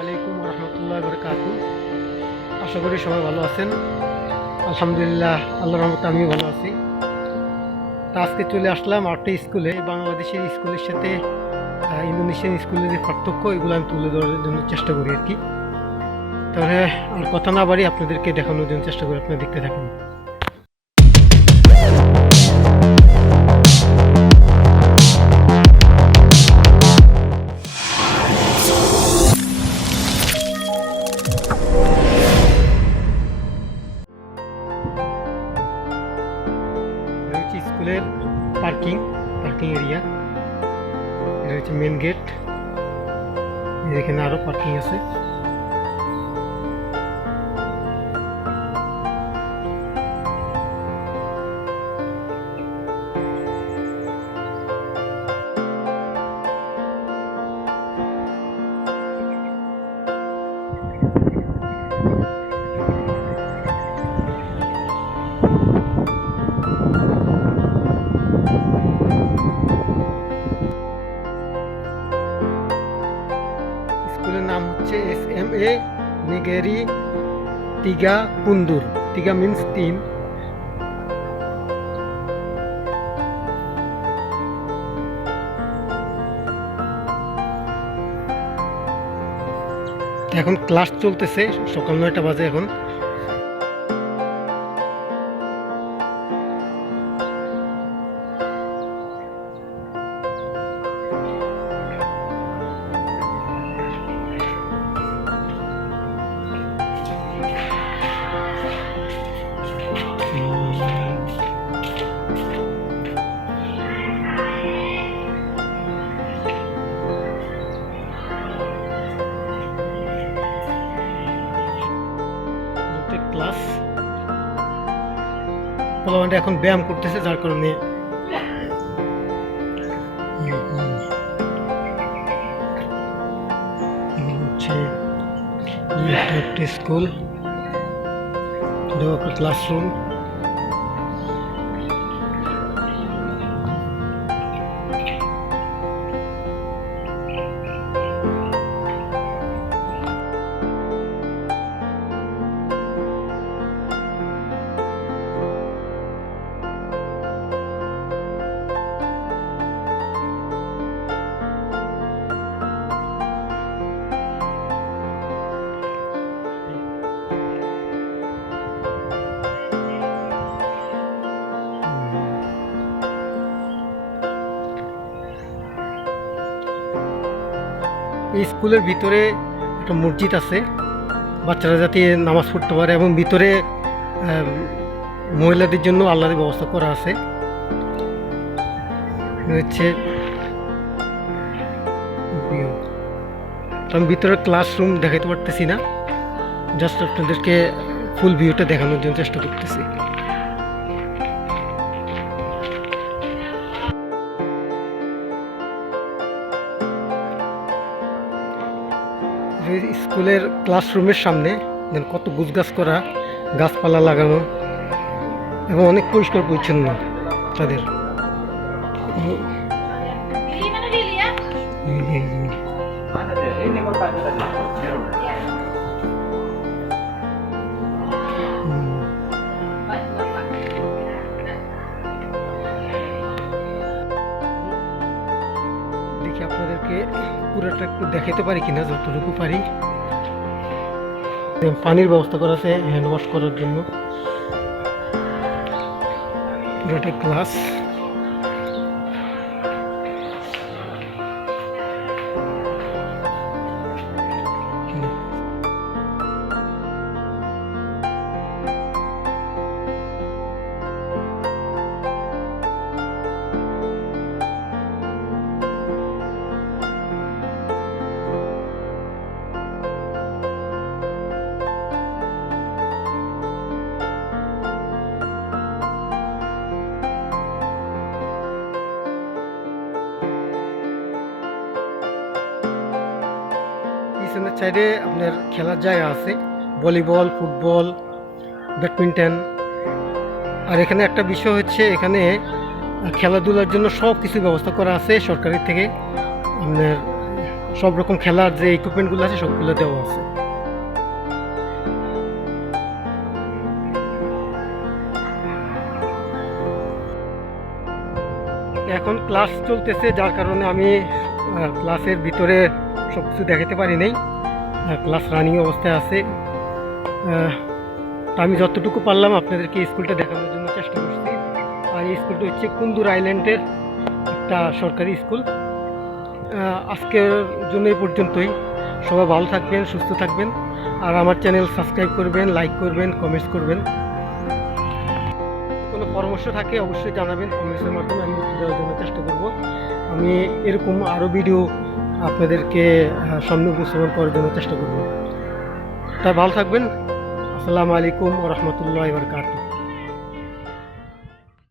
আলাইকুম রহমতুল্লাহ বরকাতু। আশা করি সবাই ভালো আছেন। আলহামদুলিল্লাহ, আল্লাহর রহমতে আমিও ভালো আছি। তা আজকে চলে আসলাম আরেকটা স্কুলে। বাংলাদেশের স্কুলের সাথে ইন্দোনেশিয়ান স্কুলের যে পার্থক্য, এগুলো আমি তুলে ধরার জন্য চেষ্টা করি আর কি। তাহলে আর কথা না বাড়ি আপনাদেরকে দেখানোর জন্য চেষ্টা করি, আপনারা দেখতে থাকেন। স্কুলের পার্কিং এরিয়া, এটা হচ্ছে মেন গেট। এখানে আরো পার্কিং আছে। স্কুলের নাম হচ্ছে SMA নেগেরি তিগা কুন্দুর। তিগা মিন্স 3। এখন ক্লাস চলতেছে, সকাল 9টা বাজে এখন। ক্লাস এখন ব্যায়াম করতেছে, যার কারণে স্কুল ক্লাসরুম। এই স্কুলের ভিতরে একটা মসজিদ আছে, বাচ্চারা যাতে নামাজ পড়তে পারে, এবং ভিতরে মহিলাদের জন্য আলাদা ব্যবস্থা করা আছে। হচ্ছে আমি ভিতরে ক্লাসরুম দেখাতে পারতেছি না, জাস্ট আপনাদেরকে ফুল ভিউটা দেখানোর জন্য চেষ্টা করতেছি। স্কুলের ক্লাসরুমের সামনে কত গাছ করা, গাছপালা লাগানো, এবং অনেক পরিষ্কার পরিচ্ছন্ন তাদের। দেখি আপনাদেরকে পুরোটা একটু দেখাতে পারি কিনা, যতটুকু পারি। পানির ব্যবস্থা করা আছে হ্যান্ড ওয়াশ করার জন্য। পুরোটা ক্লাস। পিছনের সাইডে আপনার খেলার জায়গা আছে, ভলিবল, ফুটবল, ব্যাডমিন্টন। আর এখানে একটা বিষয় হচ্ছে, এখানে খেলাধুলার জন্য সব কিছু ব্যবস্থা করা আছে সরকারের থেকে। আপনার সব রকম খেলার যে ইকুইপমেন্টগুলো আছে সবগুলো দেওয়া আছে। এখন ক্লাস চলতেছে, যার কারণে আমি ক্লাসের ভিতরে সব কিছু দেখাতে পারি নাই। ক্লাস রানিং অবস্থায় আছে। তা আমি যতটুকু পারলাম আপনাদেরকে স্কুলটা দেখানোর জন্য চেষ্টা করছি। আর এই স্কুলটা হচ্ছে কুন্দুর আইল্যান্ডের একটা সরকারি স্কুল। আজকের জন্য এই পর্যন্তই। সবাই ভালো থাকবেন, সুস্থ থাকবেন, আর আমার চ্যানেল সাবস্ক্রাইব করবেন, লাইক করবেন, কমেন্টস করবেন। কোনো পরামর্শ থাকে অবশ্যই জানাবেন, কমেন্টসের মাধ্যমে আমি উত্তর দেওয়ার জন্য চেষ্টা করব। আমি এরকম আরও ভিডিও আপনাদেরকে সামনে উপস্থাপন করার জন্য চেষ্টা করব। তাই ভালো থাকবেন। আসসালামু আলাইকুম ওয়া রাহমাতুল্লাহি ওয়া বারাকাতুহু।